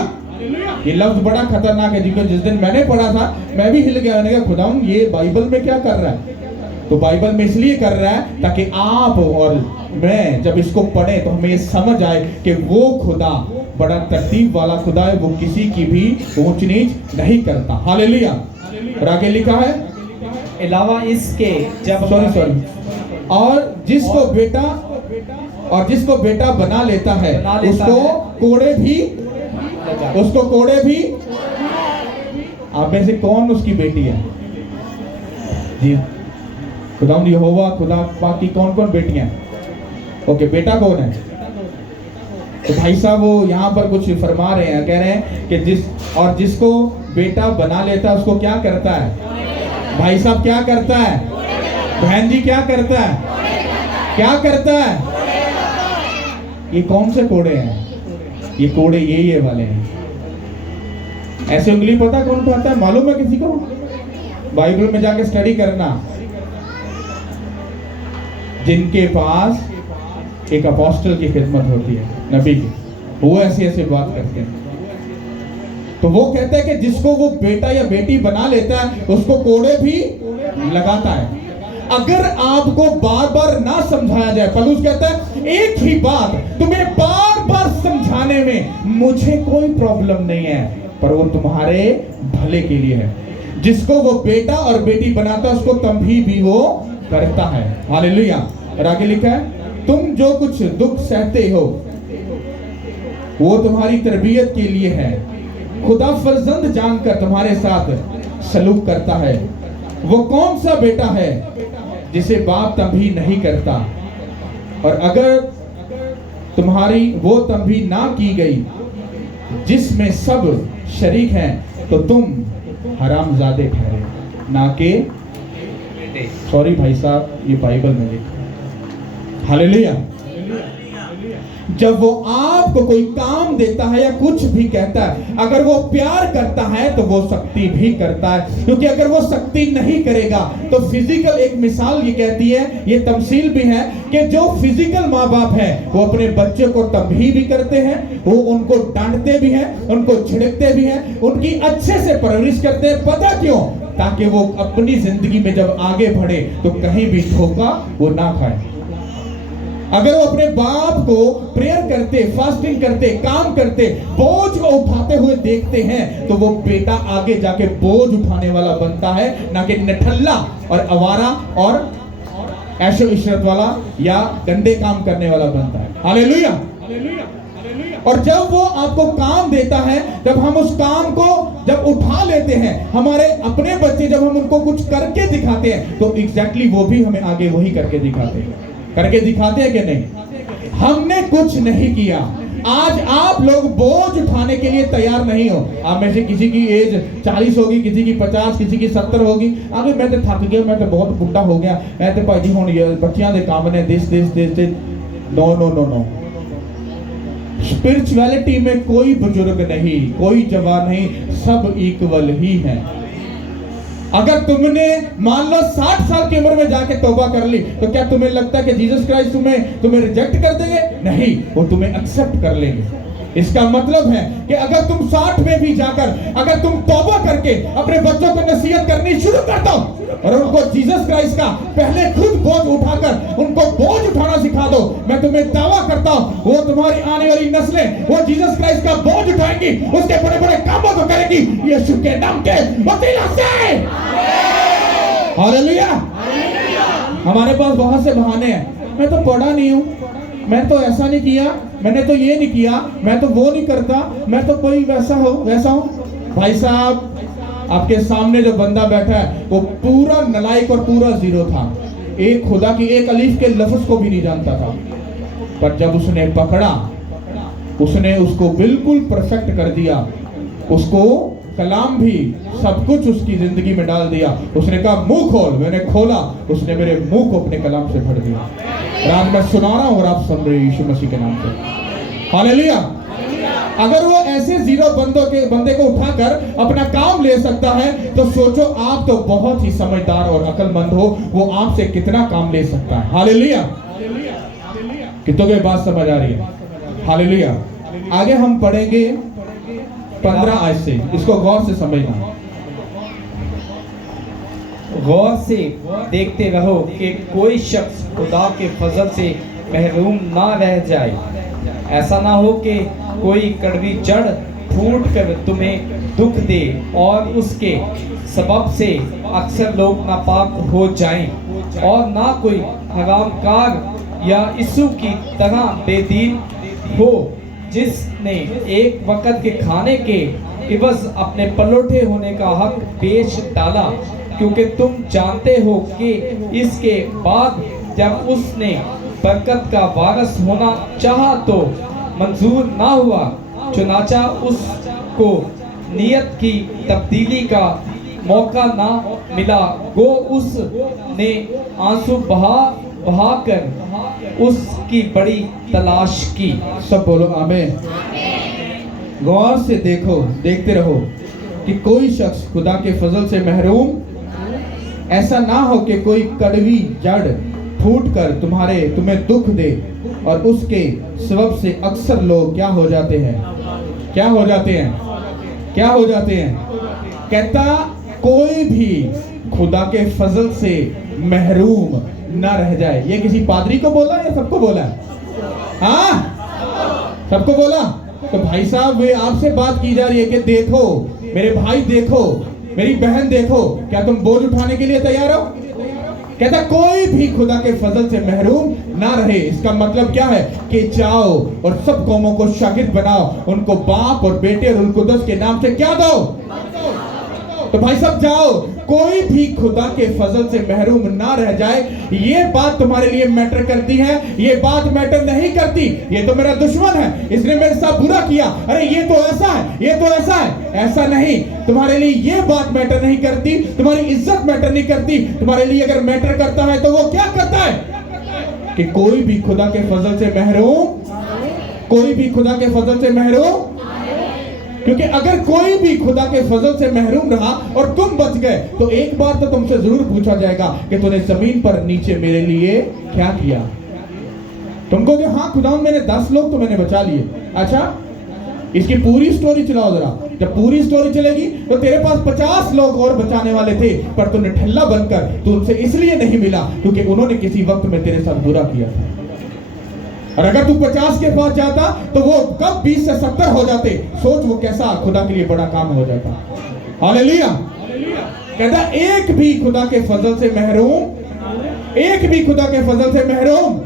ये लफ्ज बड़ा खतरनाक है, जिनको जिस दिन मैंने पढ़ा था मैं भी हिल गया। मैंने कहा खुदावन ये बाइबल में क्या कर रहा है? तो बाइबल में इसलिए कर रहा है ताकि आप और मैं जब इसको पढ़े तो हमें ये समझ आए कि वो खुदा बड़ा तरतीब वाला खुदा है, वो किसी की भी ऊंच नीच नहीं करता। हालेलुया। और आगे लिखा है अलावा इसके जब सॉरी और जिसको बेटा और जिसको बेटा बना लेता है बना लेता उसको है। कोड़े भी, उसको कोड़े भी। आप में से कौन उसकी बेटी है जी? खुदावंद यहोवा खुदा पाक की कौन कौन बेटियां हैं? ओके, बेटा कौन है? तो भाई साहब वो यहाँ पर कुछ फरमा रहे हैं, कह रहे हैं कि जिसको बेटा बना लेता है उसको क्या करता है? भाई साहब क्या करता है? बहन जी क्या करता है? क्या करता है? ये कौन से कोड़े हैं? ये कोड़े ये वाले हैं। ऐसे उंगली पता कौन उठाता है? मालूम है किसी को? बाइबल में जाके स्टडी करना। जिनके पास एक अपोस्टल की खिदमत होती है, नबी की, वो ऐसी ऐसी बात करते हैं। तो वो कहता है कि जिसको वो बेटा या बेटी बना लेता है उसको कोड़े भी लगाता है। अगर आपको बार बार ना समझाया जाए, पौलुस कहता है एक ही बात तुम्हें बार बार समझाने में मुझे कोई प्रॉब्लम नहीं है, पर वो तुम्हारे भले के लिए है। जिसको वो बेटा और बेटी बनाता है उसको तभी भी वो करता है। हालेलुया। और आगे लिखा है तुम जो कुछ दुख सहते हो वो तुम्हारी तरबियत के लिए है। खुदा फर्जंद जानकर तुम्हारे साथ सलूक करता है। वो कौन सा बेटा है जिसे बाप तंबी नहीं करता? और अगर तुम्हारी वो तंबी ना की गई जिसमें सब शरीक हैं तो तुम हरामजादे ठहरे, ना के सॉरी भाई साहब, ये बाइबल में लिखा। हालेलुया। जब वो आपको कोई काम देता है या कुछ भी कहता है, अगर वो प्यार करता है तो वो सख्ती भी करता है, क्योंकि अगर वो सख्ती नहीं करेगा तो फिजिकल, एक मिसाल ये कहती है, ये तमसील भी है कि जो फिजिकल माँ बाप है वो अपने बच्चे को तंबीह भी करते हैं, वो उनको डांटते भी हैं, उनको छिड़कते भी हैं, उनकी अच्छे से परवरिश करते हैं। पता क्यों? ताकि वो अपनी जिंदगी में जब आगे बढ़े तो कहीं भी धोखा वो ना खाए। अगर वो अपने बाप को प्रेयर करते, फास्टिंग करते, काम करते, बोझ को उठाते हुए देखते हैं तो वो बेटा आगे जाके बोझ उठाने वाला बनता है, ना कि निठल्ला और आवारा और ऐशो इशरत वाला या गंदे काम करने वाला बनता है। हालेलुया। और जब वो आपको काम देता है, जब हम उस काम को जब उठा लेते हैं, हमारे अपने बच्चे जब हम उनको कुछ करके दिखाते हैं तो एग्जैक्टली वो भी हमें आगे वही करके दिखाते हैं। करके दिखाते हैं कि नहीं? हमने कुछ नहीं किया। आज आप लोग बोझ उठाने के लिए तैयार नहीं हो। आप में से किसी की एज 40 होगी, किसी की 50, किसी की 70 होगी। आगे मैं तो थक गया, मैं तो बहुत बुढ़ा हो गया, मैं तो भाई जी हुण बच्चियां दे काम ने दिस। No no no no. Spirituality में कोई बुजुर्ग नहीं, कोई जवान नहीं, सब इक्वल ही हैं। अगर तुमने मान लो 60 साल की उम्र में जाके तौबा कर ली तो क्या तुम्हें लगता है कि जीसस क्राइस्ट तुम्हें रिजेक्ट कर देंगे? नहीं, वो तुम्हें एक्सेप्ट कर लेंगे। इसका मतलब है कि अगर तुम 60 में भी जाकर अगर तुम तौबा करके अपने बच्चों को नसीहत करनी शुरू कर दो और उनको जीसस क्राइस्ट का पहले खुद बोझ उठाकर उनको बोझ उठाना सिखा दो, मैं तुम्हें दावा करता हूं वो तुम्हारी आने वाली नस्लें वो जीसस क्राइस्ट का बोझ उठाएंगी, उसके बड़े बड़े कामों को करेगी यीशु के नाम के वसीला से। हालेलुया। हमारे पास बहुत से बहाने हैं। मैं तो पढ़ा नहीं हूं, मैं तो ऐसा नहीं किया, मैंने तो ये नहीं किया, मैं तो वो नहीं करता, मैं तो कोई वैसा हूं। भाई साहब, आपके सामने जो बंदा बैठा है वो पूरा नलायक और पूरा जीरो था। एक खुदा की एक अलीफ के लफ्ज को भी नहीं जानता था, पर जब उसने पकड़ा उसने उसको बिल्कुल परफेक्ट कर दिया। उसको कलाम भी सब कुछ उसकी जिंदगी में डाल दिया। उसने कहा मुंह खोल, मैंने खोला, उसने मेरे मुंह को अपने कलाम से भर दिया। रात में सुना रहा हूं और आप सुन रहे यीशु मसीह के नाम से। हालेलुया। अगर वो ऐसे जीरो बंदे को उठाकर अपना काम ले सकता है तो सोचो आप तो बहुत ही समझदार और अक्लमंद हो, वो आपसे कितना काम ले सकता है। हालेलुया। कितनों की बात समझ आ रही है? हालेलुया। आगे हम पढ़ेंगे 15 आयत से, इसको गौर से समझना। गौर से देखते रहो कि कोई शख्स खुदा के फजल से महरूम ना रह जाए। ऐसा ना हो कि कोई कड़वी जड़ फूट कर तुम्हें दुख दे और उसके सबब से अक्सर लोग नापाक हो जाएं, और ना कोई हरामकार या यीशु की तरह बेदीन हो, जिसने एक वक्त के खाने के इवज अपने पलौठे होने का हक बेच डाला, क्योंकि तुम जानते हो कि इसके बाद जब उसने बरकत का वारिस होना चाहा तो मंजूर ना हुआ, चुनाचा उसको नियत की तब्दीली का मौका ना मिला, गो उसने आंसू बहा कर उसकी बड़ी तलाश की। सब बोलो आमीन। गौर से देखो, देखते रहो कि कोई शख्स खुदा के फजल से महरूम ऐसा ना हो कि कोई कड़वी जड़ फूट कर तुम्हें दुख दे, और उसके सबब से अक्सर लोग क्या हो जाते हैं, क्या हो जाते हैं, क्या हो जाते हैं। कहता कोई भी खुदा के फजल से महरूम ना रह जाए। ये किसी पादरी को बोला या सबको बोला? हाँ, सबको बोला। तो भाई साहब, वे आपसे बात की जा रही है कि देखो मेरे भाई, देखो मेरी बहन, देखो क्या तुम बोझ उठाने के लिए तैयार हो? कहता कोई भी खुदा के फजल से महरूम ना रहे। इसका मतलब क्या है कि जाओ और सब कौमों को शागिर्द बनाओ, उनको बाप और बेटे और उल-कुदस के नाम से क्या दो। तो भाई साहब जाओ, कोई भी खुदा के फजल से महरूम ना रह जाए। ये बात तुम्हारे लिए मैटर करती है? ये बात मैटर नहीं करती। ये तो मेरा दुश्मन है, इसने मेरे साथ बुरा किया, अरे ये तो ऐसा है, ये तो ऐसा है। ऐसा नहीं, तुम्हारे लिए ये बात मैटर नहीं करती, तुम्हारी इज्जत मैटर नहीं करती। तुम्हारे लिए अगर मैटर करता है तो वो क्या करता है कि कोई भी खुदा के फजल से महरूम, कोई भी खुदा के फजल से महरूम। क्योंकि अगर कोई भी खुदा के फजल से महरूम रहा और तुम बच गए, तो एक बार तो तुमसे जरूर पूछा जाएगा कि तूने जमीन पर नीचे मेरे लिए क्या किया। तुमको कि हाँ खुदावन, मैंने 10 लोग तो मैंने बचा लिए। अच्छा, इसकी पूरी स्टोरी चलाओ जरा। जब पूरी स्टोरी चलेगी तो तेरे पास 50 लोग और बचाने वाले थे, पर तूने ठल्ला बनकर तू उनसे इसलिए नहीं मिला क्योंकि उन्होंने किसी वक्त में तेरे साथ बुरा किया था। और अगर तू 50 के पास जाता तो वो कब 20 से 70 हो जाते। सोच वो कैसा खुदा के लिए बड़ा काम हो जाता। हालेलुया। कहता एक भी खुदा के फजल से महरूम, एक भी खुदा के फजल से महरूम।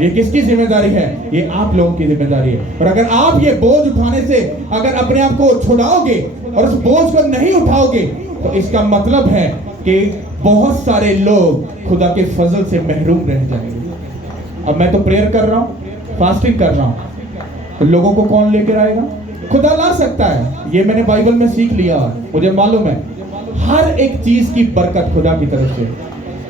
ये किसकी जिम्मेदारी है? ये आप लोगों की जिम्मेदारी है। और अगर आप ये बोझ उठाने से अगर अपने आप को छुड़ाओगे और उस बोझ को नहीं उठाओगे, तो इसका मतलब है कि बहुत सारे लोग खुदा के फजल से महरूम रह जाएंगे। अब मैं तो प्रेयर कर रहा हूँ, फास्टिंग कर रहा हूँ, तो लोगों को कौन लेकर आएगा? खुदा ला सकता है। ये मैंने बाइबल में सीख लिया, मुझे मालूम है। हर एक चीज की बरकत खुदा की तरफ से,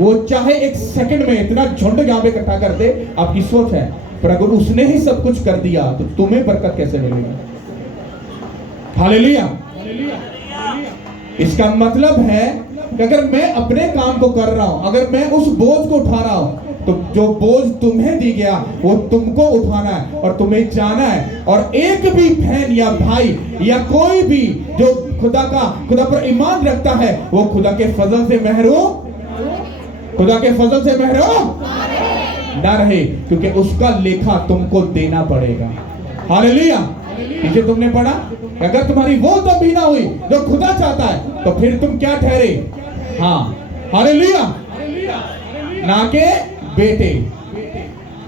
वो चाहे एक सेकंड में इतना झुंड यहाँ पे इकट्ठा कर दे, आपकी सोच है। पर अगर उसने ही सब कुछ कर दिया तो तुम्हें बरकत कैसे मिलेगी? हालेलुया। इसका मतलब है कि अगर मैं अपने काम को कर रहा हूं, अगर मैं उस बोझ को उठा रहा हूं, तो जो बोझ तुम्हें दी गया वो तुमको उठाना है और तुम्हें जाना है। और एक भी बहन या भाई या कोई भी जो खुदा पर ईमान रखता है, वो खुदा के फजल से महरूम, खुदा के फजल से महरूम ना रहे, क्योंकि उसका लेखा तुमको देना पड़ेगा। हालेलुया। पीछे तुमने पढ़ा, अगर तुम्हारी वो तब भी ना हुई जो खुदा चाहता है, तो फिर तुम क्या ठहरे? हाँ, हालेलुया, ना के बेटे।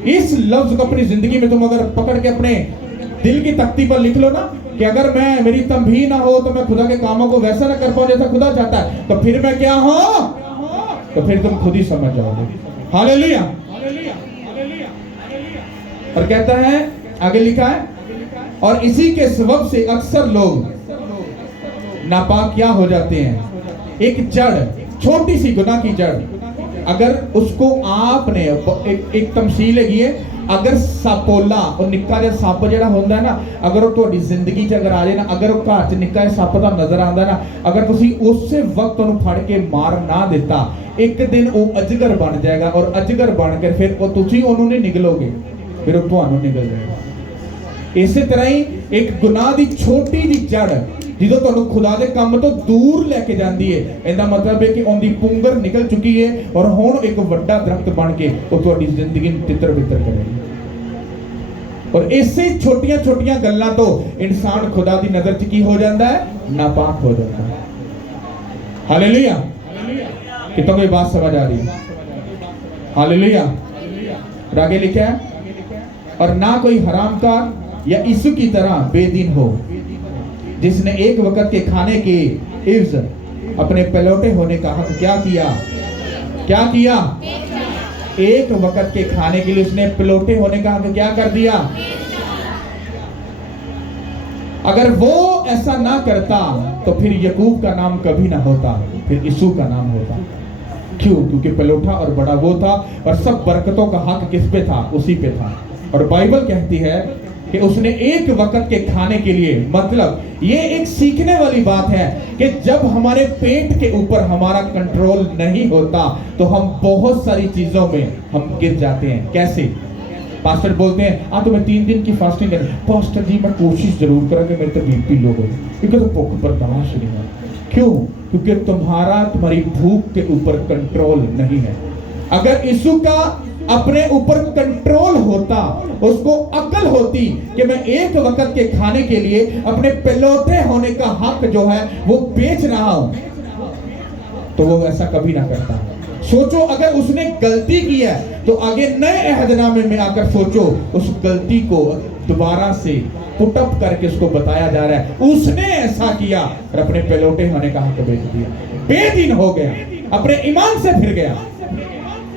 इस लफ्ज को अपनी जिंदगी में तुम अगर पकड़ के अपने दिल की तख्ती पर लिख लो ना, कि अगर मेरी तंबी ना हो तो मैं खुदा के कामों को वैसा ना कर पाऊं जैसा खुदा चाहता है, तो फिर मैं क्या हूं? तो फिर तुम खुद ही समझ जाओगे। हालेलुया। और कहता है, आगे लिखा है, और इसी के सबब से अक्सर लोग नापाक क्या हो जाते हैं। एक जड़, छोटी सी गुनाह की जड़, अगर उसको आपने एक तमसील है, अगर सापोला और निक्का जिहा सप जिहड़ा होंदा है ना, अगर वो तुहाडी जिंदगी च अगर आ जाए ना, अगर वो घर च निक्का जिहा सप दा नजर आंदा ना, अगर तुसी उस वक्त उन्हें फड़ के मार ना दिता, एक दिन वो अजगर बन जाएगा। और अजगर बनकर फिर वो तुसी उन्होंने नहीं निगलोगे, फिर वो तुहानू निगल जाएगा। इसी तरह ही एक गुनाह दी छोटी जी जड़ जो तुहानू खुदा दे काम तो दूर लेके जाती है, इसका मतलब है कि उनकी पुंगर निकल चुकी है और हुण एक वड्डा दरख्त बन के वो तुहाडी जिंदगी नूं तितर बितर करेगी। और इससे छोटियां छोटियां गल्लां तो इंसान खुदा दी नजर च की हो जाता है? नापाक हो जाता है। हालेलुया। कितनों को ये बात समझ आ रही है? हालेलुया। और आगे लिखा है, और ना कोई हरामकार या यीशु की तरह बेदीन हो, जिसने एक वक्त के खाने के इव्ज अपने पलौटे होने का हक क्या किया? एक वक्त के खाने के लिए उसने पलौटे होने का हक क्या कर दिया? अगर वो ऐसा ना करता तो फिर यकूब का नाम कभी ना होता, फिर यीशु का नाम होता। क्यों? क्योंकि पलौठा और बड़ा वो था, और सब बरकतों का हक किस पे था? उसी पे था। और बाइबल कहती है कि उसने एक वक्त के खाने के लिए, मतलब ये एक सीखने वाली बात है कि जब हमारे पेट के ऊपर हमारा कंट्रोल नहीं होता तो हम बहुत सारी चीजों में हम गिर जाते हैं। कैसे? पास्टर बोलते हैं तो मैं 3 दिन की फास्टिंग कर, पास्टर जी मैं कोशिश जरूर करूंगा, मेरे तो बीपी लो गई, क्योंकि तो भूख बर्दाश्त नहीं है। क्यों? क्योंकि तुम्हारी भूख के ऊपर कंट्रोल नहीं है। अगर यीशु का अपने ऊपर कंट्रोल होता, उसको अकल होती कि मैं एक वक्त के खाने के लिए अपने पलौठे होने का हक जो है वो बेच रहा हूं, तो वो ऐसा कभी ना करता। सोचो अगर उसने गलती की है तो आगे नए अहदनामे में आकर सोचो, उस गलती को दोबारा से पुटअप करके उसको बताया जा रहा है उसने ऐसा किया और अपने पलौटे होने का हक बेच दिया, बेदीन हो गया, अपने ईमान से फिर गया।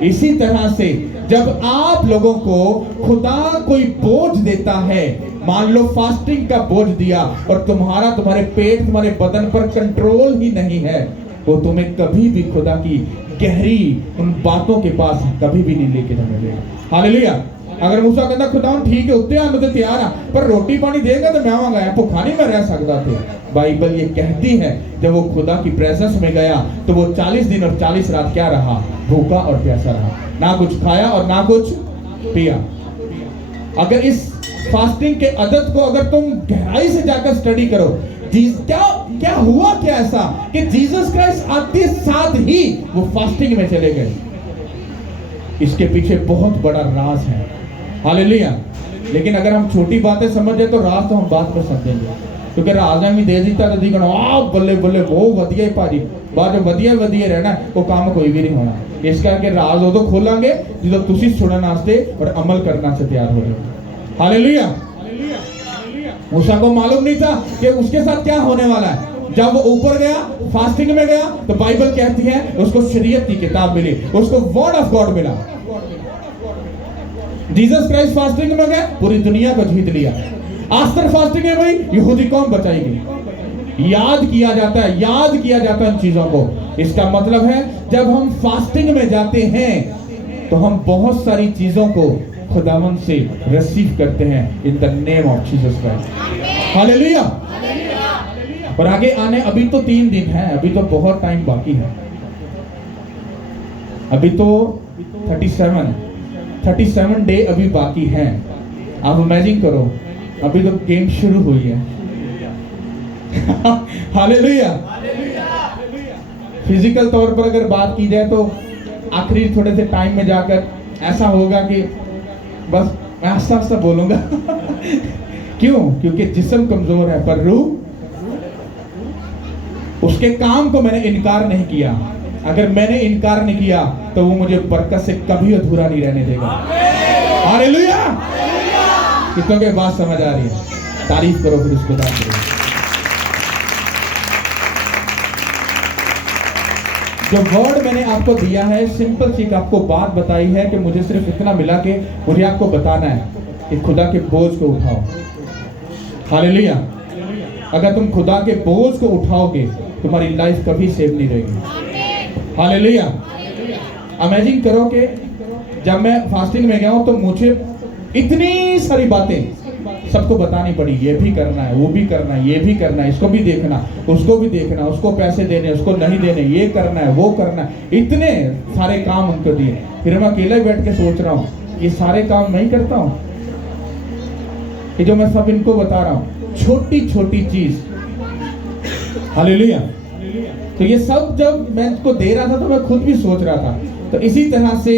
इसी तरह से जब आप लोगों को खुदा कोई बोझ देता है, मान लो फास्टिंग का बोझ दिया और तुम्हारे पेट, तुम्हारे बदन पर कंट्रोल ही नहीं है, वो तुम्हें कभी भी खुदा की गहरी उन बातों के पास कभी भी नहीं लेके जाने देगा। हालेलुया। अगर मूसा कहता खुदा ठीक है उत्ते आने ते तैयार आ, पर रोटी पानी देगा तो मैं आवांगा, भूखा नहीं मैं रह सकता थे। बाइबल ये कहती है जब वो खुदा की प्रेजेंस में गया तो वो 40 दिन और 40 रात क्या रहा? भूखा और प्यासा रहा, ना कुछ खाया और ना कुछ पिया। अगर इस फास्टिंग के आदत को अगर तुम गहराई से जाकर स्टडी करो, क्या हुआ क्या ऐसा कि जीसस क्राइस्ट आते साथ ही वो फास्टिंग में चले गए? इसके पीछे बहुत बड़ा राज है। हालेलुया। लेकिन अगर हम छोटी बातें समझे तो राज तो हम बाद में समझेंगे, क्योंकि राज में दे दिता तो दिखना बल्ले बल्ले बहुत वधिया भाजी, बाद वधिया रहना वो काम कोई भी नहीं होना। इस करके राज उदों खोलांगे जो तुसी सुनने वास्ते और अमल करने से तैयार हो जाओ। हालेलुया। मूसा को मालूम नहीं था कि उसके साथ क्या होने वाला है। जब वो ऊपर गया, फास्टिंग में गया, तो बाइबल कहती है उसको शरीयत की किताब मिली, उसको वर्ड ऑफ गॉड मिला। जीसस क्राइस्ट फास्टिंग में गए, पूरी दुनिया को जीत लिया। आफ्टर फास्टिंग में भाई यहूदी कौम बचाई गई। याद किया जाता है इन चीजों को। इसका मतलब है जब हम फास्टिंग में जाते हैं तो हम बहुत सारी चीजों को खुदावन से रिसीव करते हैं in the name of Jesus Christ. Hallelujah. और आगे आने अभी तो 3 दिन है, अभी तो बहुत टाइम बाकी है। अभी तो 37 डे अभी बाकी हैं। आप इमेजिन करो, अभी तो गेम शुरू हुई है। हालेलुया। फिजिकल तौर पर अगर बात की जाए तो आखिरी थोड़े से टाइम में जाकर ऐसा होगा कि बस मैं आस्ता आस्ता बोलूंगा। क्यों? क्योंकि जिस्म कमजोर है पर रूह, उसके काम को मैंने इनकार नहीं किया। अगर मैंने इनकार नहीं किया तो वो मुझे बरकत से कभी अधूरा नहीं रहने देगा। हालेलुया। कितनों के बात समझ आ रही है? तारीफ करो फिर उसको दान करो। जो वर्ड मैंने आपको दिया है, सिंपल सी आपको बात बताई है कि मुझे सिर्फ इतना मिला कि मुझे आपको बताना है कि खुदा के बोझ को उठाओ। हालेलुया। अगर तुम खुदा के बोझ को उठाओगे तुम्हारी लाइफ कभी सेव नहीं रहेगी। हालेलुया। इमेजिन करो कि जब मैं फास्टिंग में गया हूं तो मुझे इतनी सारी बातें सबको बतानी पड़ी। ये भी करना है, वो भी करना है, ये भी करना है, इसको भी देखना, उसको भी देखना, उसको पैसे देने, उसको नहीं देने, ये करना है, वो करना है। इतने सारे काम उनको दिए। फिर मैं अकेले बैठ के सोच रहा हूँ ये सारे काम मैं ही करता हूँ, कि जो मैं सब इनको बता रहा हूँ, छोटी छोटी चीज। हालेलुया। तो ये सब जब मैं इसको दे रहा था तो मैं खुद भी सोच रहा था। तो इसी तरह से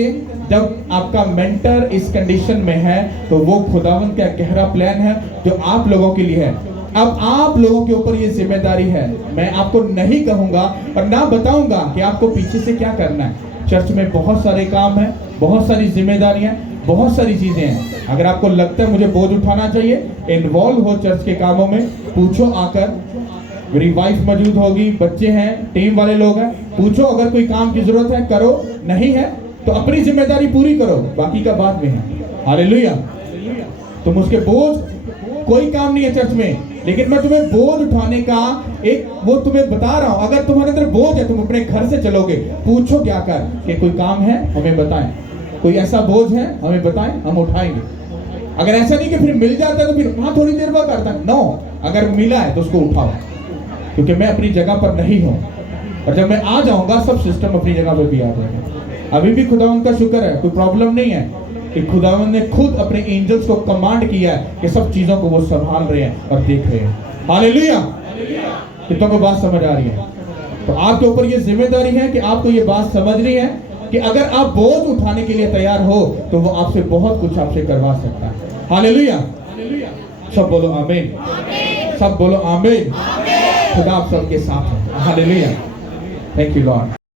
जब आपका मेंटर इस कंडीशन में है तो वो खुदावंद का गहरा प्लान है जो आप लोगों के लिए है। अब आप लोगों के ऊपर ये जिम्मेदारी है। मैं आपको नहीं कहूंगा और ना बताऊंगा कि आपको पीछे से क्या करना है। चर्च में बहुत सारे काम है, बहुत सारी जिम्मेदारियां। बहुत सारी चीजें हैं। अगर आपको लगता है मुझे बोझ उठाना चाहिए, इन्वॉल्व हो चर्च के कामों में, पूछो आकर। मेरी वाइफ मौजूद होगी, बच्चे हैं, टीम वाले लोग हैं, पूछो। अगर कोई काम की जरूरत है करो, नहीं है तो अपनी जिम्मेदारी पूरी करो, बाकी का बाद में है। हालेलुया। तुम उसके बोझ, कोई काम नहीं है चर्च में, लेकिन मैं तुम्हें बोझ उठाने का एक वो तुम्हें बता रहा हूं। अगर तुम्हारे अंदर बोझ है, तुम अपने घर से चलोगे, पूछो क्या कर कि कोई काम है हमें बताएं, कोई ऐसा बोझ है हमें बताएं, हम उठाएंगे। अगर ऐसा नहीं कि फिर मिल जाता है तो फिर हाँ थोड़ी देर बाद करता है, नो, अगर मिला है तो उसको उठाओ, क्योंकि मैं अपनी जगह पर नहीं हूं, और जब मैं आ जाऊंगा सब सिस्टम अपनी जगह पर भी आ जाएगा। अभी भी खुदावंद का शुक्र है, कोई प्रॉब्लम नहीं है कि खुदावंद ने खुद अपने एंजल्स को कमांड किया है कि सब चीजों को वो संभाल रहे हैं और देख रहे हैं। हालेलुया। कितनों को बात समझ आ रही है? तो आपके ऊपर ये जिम्मेदारी है कि आपको ये बात समझनी है कि अगर आप बोझ उठाने के लिए तैयार हो तो वो आपसे बहुत कुछ आपसे करवा सकता है। हालेलुया। सब बोलो आमीन, सब बोलो आमीन। खुदा आप सबके साथ है। हालेलुया। Thank you Lord.